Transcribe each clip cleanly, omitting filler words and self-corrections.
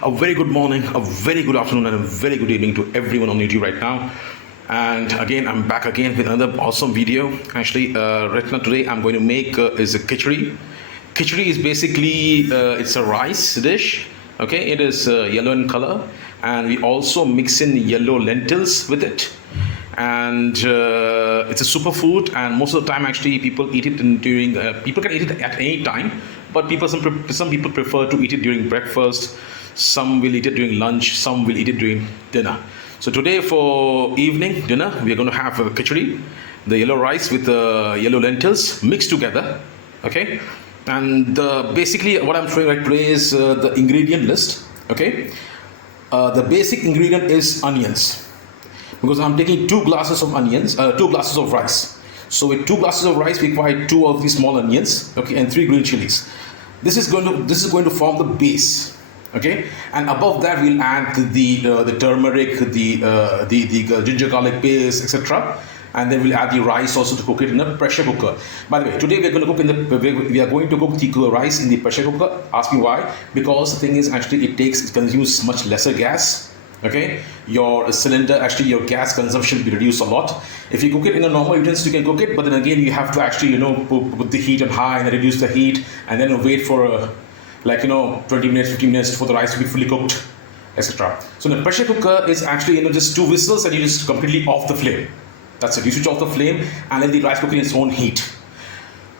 A very good morning, a very good afternoon, and a very good evening to everyone on YouTube right now. And again, I'm back again with another awesome video. Actually, right now today I'm going to make is a khichdi. Khichdi is basically it's a rice dish. Okay, it is yellow in color, and we also mix in yellow lentils with it. And it's a superfood, and most of the time actually people eat it during people can eat it at any time, but some people prefer to eat it during breakfast, some will eat it during lunch, some will eat it during dinner. So today for evening dinner we are going to have a khichdi, the yellow rice with the yellow lentils mixed together. Okay, and basically what I'm showing right today is the ingredient list. Okay, the basic ingredient is onions, because I'm taking 2 glasses of onions, 2 glasses of rice. So with 2 glasses of rice, we require 2 of these small onions, okay, and 3 green chilies. This is going to form the base, okay. And above that, we'll add the turmeric, the ginger garlic paste, etc. And then we'll add the rice also to cook it in a pressure cooker. By the way, today we are going to cook the rice in the pressure cooker. Ask me why? Because the thing is actually it consumes much lesser gas. Okay, your cylinder, actually your gas consumption will be reduced a lot. If you cook it in a normal utensil, you can cook it, but then again you have to actually put the heat on high and reduce the heat, and then wait for 20 minutes, 15 minutes for the rice to be fully cooked, etc. So the pressure cooker is actually just 2 whistles and you just completely off the flame. That's it. You switch off the flame and let the rice cook in its own heat.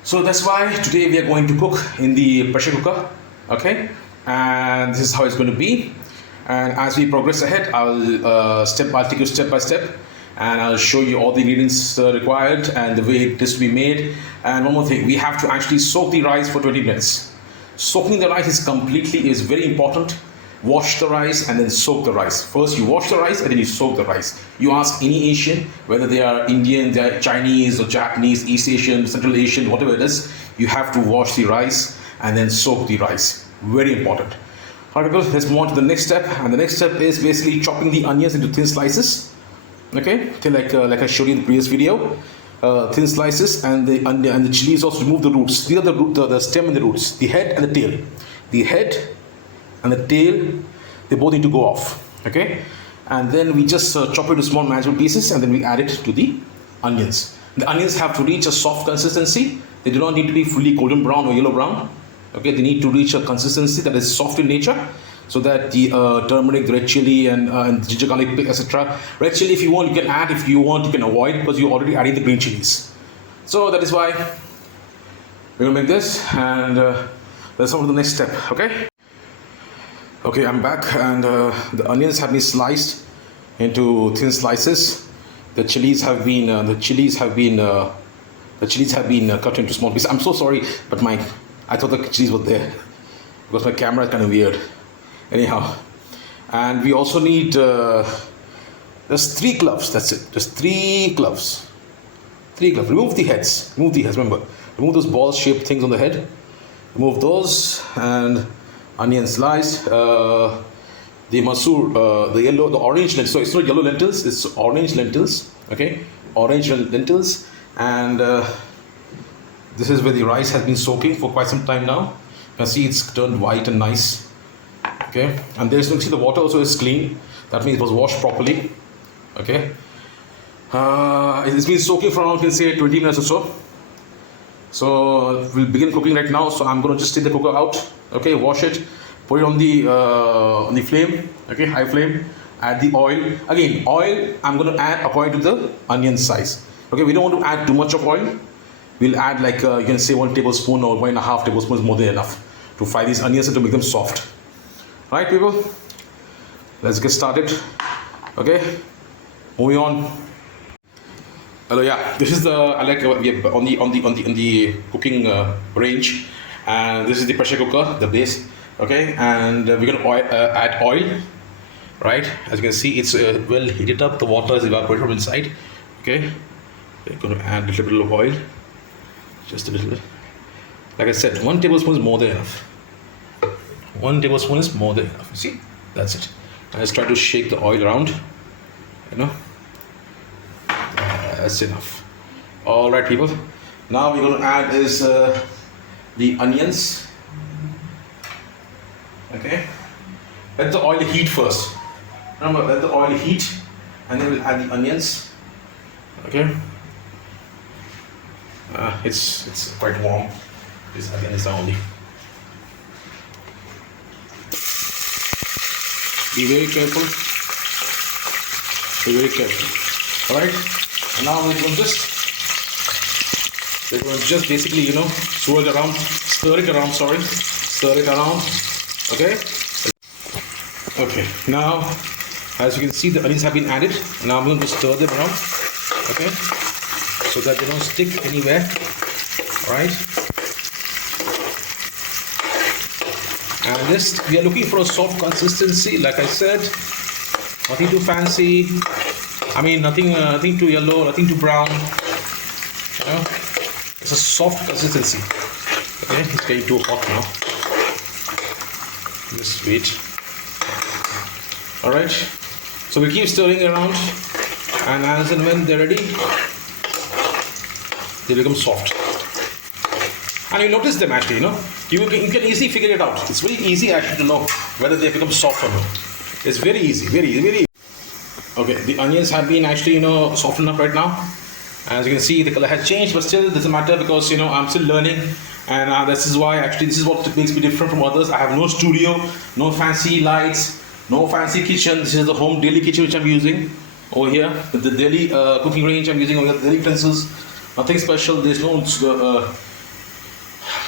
So that's why today we are going to cook in the pressure cooker. Okay, and this is how it's going to be. And as we progress ahead, I'll take you step by step, and I'll show you all the ingredients required and the way it is to be made. And one more thing, we have to actually soak the rice for 20 minutes. Soaking the rice is very important. Wash the rice and then soak the rice. First you wash the rice and then you soak the rice. You ask any Asian, whether they are Indian, they are Chinese or Japanese, East Asian, Central Asian, whatever it is, you have to wash the rice and then soak the rice. Very important. Alright people, let's move on to the next step, and the next step is basically chopping the onions into thin slices. Okay, like I showed you in the previous video, thin slices, and the chilies also remove the roots. These are the stem and the roots, the head and the tail. The head and the tail, they both need to go off. Okay, and then we just chop it into small manageable pieces, and then we add it to the onions. The onions have to reach a soft consistency. They do not need to be fully golden brown or yellow brown. Okay, they need to reach a consistency that is soft in nature, so that the turmeric, the red chili, and ginger garlic, etc. Red chili, if you want, you can add. If you want, you can avoid, because you're already adding the green chilies. So that is why we're gonna make this, and let's move to the next step. Okay. Okay, I'm back, and the onions have been sliced into thin slices. The chilies have been cut into small pieces. I'm so sorry, but I thought the chilies were there because my camera is kind of weird. Anyhow, and we also need just 3 cloves. That's it. Just 3 cloves. 3 cloves. Remove the heads. Remember, remove those ball-shaped things on the head. Remove those, and onion sliced. The masoor, the orange lentils. So it's not yellow lentils. It's orange lentils. Okay, orange lentils, and this is where the rice has been soaking for quite some time now. You can see it's turned white and nice. Okay, and there's, you can see the water also is clean. That means it was washed properly. Okay, it's been soaking for around, you can say, 20 minutes or so. So we'll begin cooking right now. So I'm going to just take the cooker out. Okay, wash it, put it on the flame. Okay, high flame. Add the oil. Again, oil I'm going to add according to the onion size. Okay, we don't want to add too much of oil. We'll add you can say 1 tablespoon or 1.5 tablespoons, more than enough to fry these onions and to make them soft. Right, people? Let's get started. Okay, moving on. Hello, yeah. This is on the cooking range, and this is the pressure cooker, the base. Okay, and we're gonna add oil. Right, as you can see, it's well heated up. The water is evaporated from inside. Okay, we're gonna add a little bit of oil. Just a little bit. Like I said, 1 tablespoon is more than enough. 1 tablespoon is more than enough. You see? That's it. And just try to shake the oil around. That's enough. Alright, people. Now we're going to add is the onions. Okay. let the oil heat first. Remember, let the oil heat, and then we'll add the onions. Okay. It's quite warm. This again is only. Be very careful. Be very careful. All right. And now we're going to just basically, you know, swirl it around, stir it around. Sorry, stir it around. Okay. Okay. Now, as you can see, the onions have been added. Now I'm going to stir them around. Okay. So that they don't stick anywhere. All right. And this, we are looking for a soft consistency. Like I said, nothing too fancy. I mean, nothing too yellow, nothing too brown. You know, it's a soft consistency. Okay, it's getting too hot now. Just wait. All right. So we keep stirring around, and as and when they're ready, they become soft. And you notice them actually, you know. You can easily figure it out. It's very easy actually to know whether they become soft or not. It's very easy, very easy. Okay, the onions have been actually, you know, softened up right now. As you can see, the color has changed, but still it doesn't matter because, you know, I'm still learning. And this is why actually, this is what makes me different from others. I have no studio, no fancy lights, no fancy kitchen. This is the home daily kitchen which I'm using over here. The daily cooking range I'm using over here, the daily utensils. Nothing special, there's no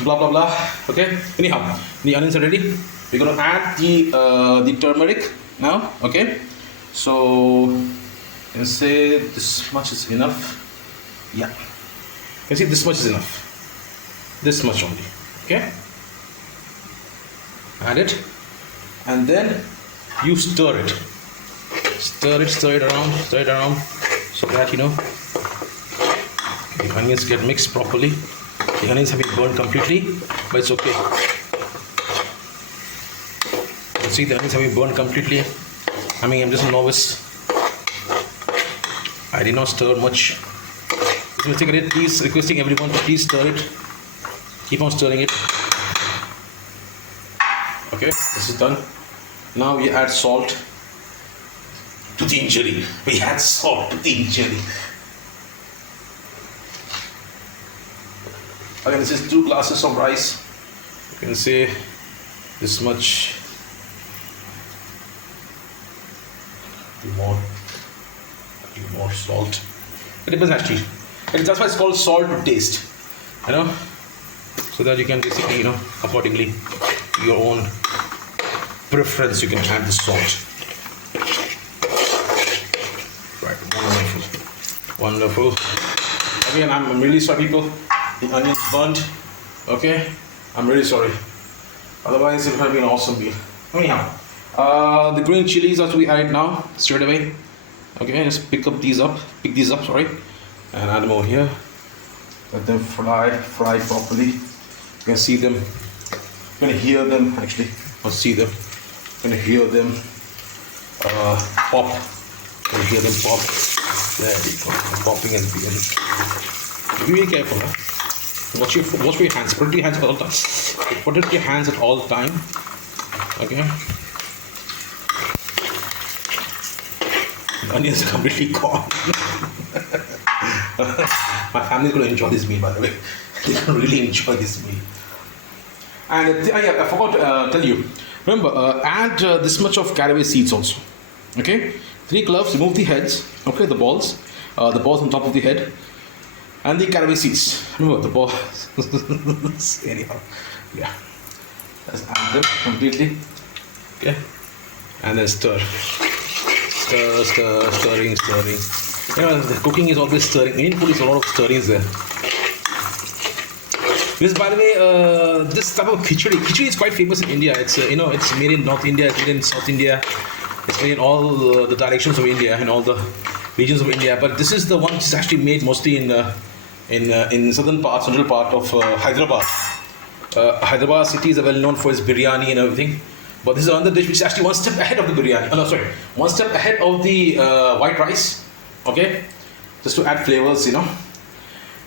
blah blah blah. Okay, anyhow, the onions are ready. We're going to add the turmeric now. Okay, so you can say this much is enough. Yeah, you can see this much is enough. This much only. Okay, add it, and then you stir it, stir it around, so that, you know, the onions get mixed properly. The onions have been burned completely, but it's okay. You see, the onions have been burned completely. I mean, I'm just a novice. I did not stir much. Please requesting everyone to please stir it. Keep on stirring it. Okay, this is done. Now we add salt to the injury. We add salt to the injury. Again, this is 2 glasses of rice. You can say this much. More salt. It depends actually. That's why it's called salt to taste. You know, so that you can basically, you know, accordingly to your own preference, you can add the salt. Right, wonderful. Again, I'm really sorry, people. The onions burnt. Okay, I'm really sorry. Otherwise, it would have been an awesome meal. Anyhow, the green chilies are to be added now straight away. Okay, just pick these up, sorry, and add them over here. Let them fry properly. You can see them. You can hear them actually. Or see them. You can hear them pop. You can hear them pop. There we go. Popping and being. Be very careful. Huh? Watch your hands. Put your hands at all times. Put it your hands at all time. Okay. The onions are completely gone. My family is going to enjoy this meal, by the way. They're going to really enjoy this meal. And I forgot to tell you. Remember, add this much of caraway seeds also. Okay. 3 cloves. Remove the heads. Okay, the balls on top of the head. And the caraway seeds. Remember the ball. Anyhow, yeah. Let's add them completely. Okay. And then stirring. You know, the cooking is always stirring. Indian food is a lot of stirrings there. This, by the way, this type of khichdi. Khichdi is quite famous in India. It's you know, it's made in North India, it's made in South India. It's made in all the directions of India and all the regions of India. But this is the one which is actually made mostly in central part of Hyderabad. Hyderabad city is well known for its biryani and everything. But this is another dish which is actually one step ahead of the biryani. Oh, no, sorry, one step ahead of the white rice. Okay, just to add flavors, you know,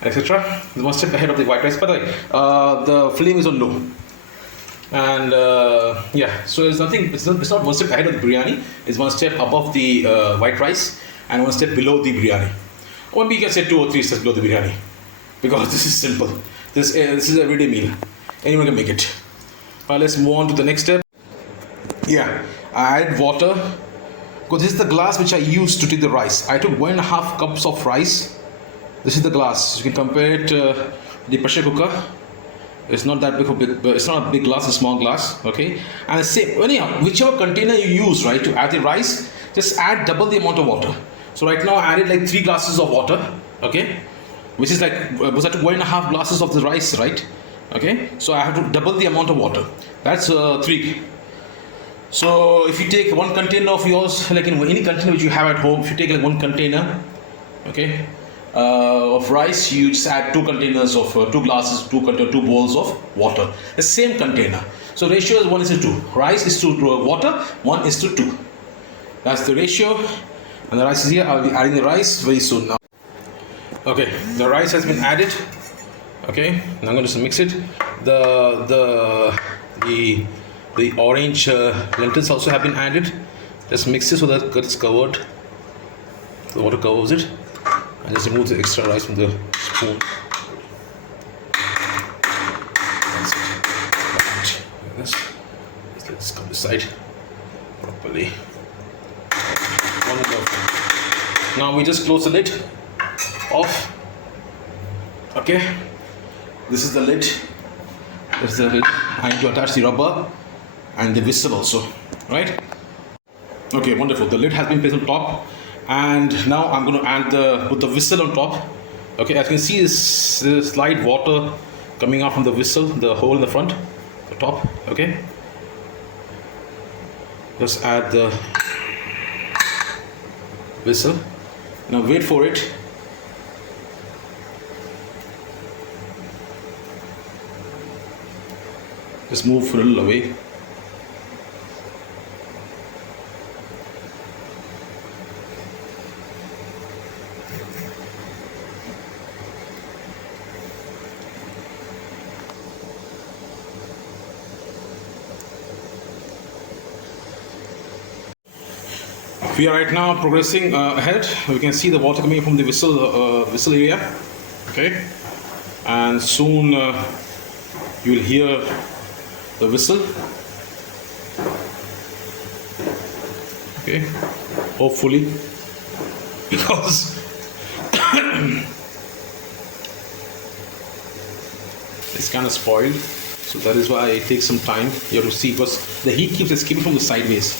etc. One step ahead of the white rice. By the way, the flame is on low. And yeah, so it's nothing. It's not one step ahead of the biryani. It's one step above the white rice and one step below the biryani. Or we can say 2 or 3 steps below the biryani, because this is simple. This is a everyday meal. Anyone can make it. Let's move on to the next step. Yeah, I add water, because this is the glass which I used to take the rice. I took 1.5 cups of rice. This is the glass. You can compare it the pressure cooker. It's not that big, but it's not a big glass, a small glass. Okay, and the same. Anyhow, whichever container you use, right, to add the rice, just add double the amount of water. So right now I added like 3 glasses of water. Okay, which is like was that 1.5 glasses of the rice, right? Okay, so I have to double the amount of water. That's 3. So if you take one container of yours, like in any container which you have at home, if you take like one container, okay, of rice, you just add 2 containers of 2 glasses, 2 bowls of water. The same container. So ratio is 1:2. Rice is to water, 1:2. That's the ratio. And the rice is here. I'll be adding the rice very soon now. Okay, the rice has been added. Okay, now I'm going to just mix it. The orange lentils also have been added. Just mix it so that it's covered. The water covers it. And just remove the extra rice from the spoon. That's it. Like this. Let's let this come aside properly. Wonderful. Now we just close the lid off. Okay. This is the lid. This is the lid. I need to attach the rubber and the whistle also. Right? Okay, wonderful. The lid has been placed on top. And now I'm going to put the whistle on top. Okay, as you can see, there's slight water coming out from the whistle, the hole in the front, the top. Okay, just add the whistle. Now wait for it. Just move a little away. We are right now progressing ahead. We can see the water coming from the whistle area. Okay, and soon you will hear the whistle. Okay, hopefully, because it's kind of spoiled, so that is why it takes some time. You have to see, because the heat keeps escaping from the sideways.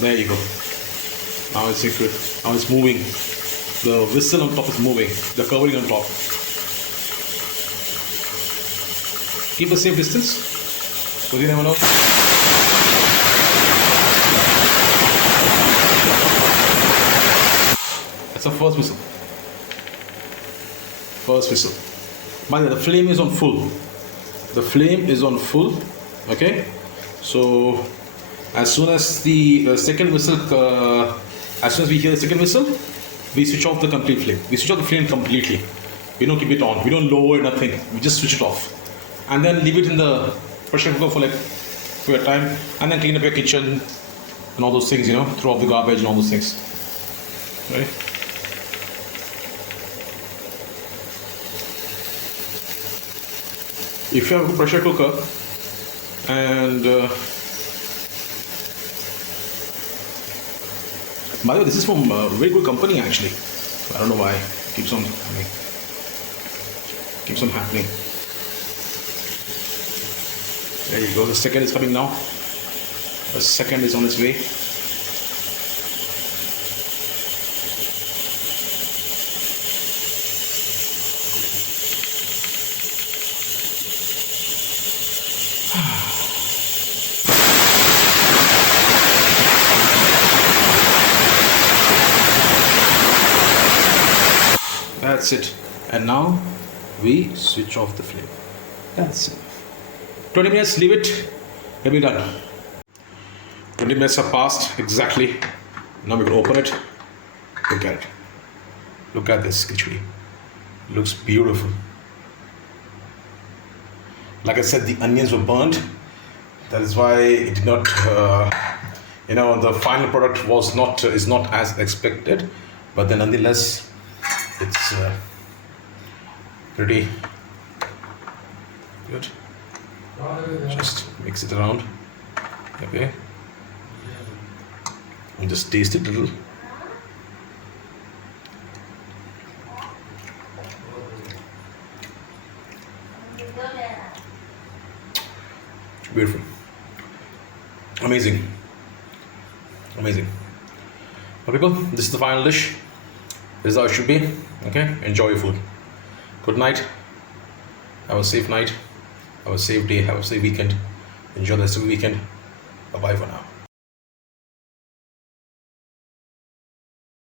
There you go. Now it's good. Now it's moving. The whistle on top is moving. The covering on top. Keep a safe distance, because you never know. That's the first whistle. First whistle. By the way, the flame is on full. The flame is on full. Okay. So as soon as the second whistle, as soon as we hear the second whistle, we switch off the complete flame. We switch off the flame completely. We don't keep it on. We don't lower it, nothing. We just switch it off. And then leave it in the pressure cooker for a time. And then clean up your kitchen and all those things, throw off the garbage and all those things. Right? If you have a pressure cooker and by the way, this is from a very good company actually. I don't know why it keeps on happening. There you go. The second is coming now. The second is on its way. That's it. And now we switch off the flame. That's it. 20 minutes, leave it. We'll be done. 20 minutes have passed exactly. Now we can open it. Look at it. Look at this khichdi. Looks beautiful. Like I said, the onions were burnt. That is why it did not, the final product was not is not as expected, but then nonetheless, it's pretty good. Just mix it around. Okay, and just taste it a little. Beautiful, amazing, amazing. Well, people, this is the final dish. This is how it should be. Okay, enjoy your food. Good night. Have a safe night. Have a safe day. Have a safe weekend. Enjoy the rest of the weekend. Bye bye for now.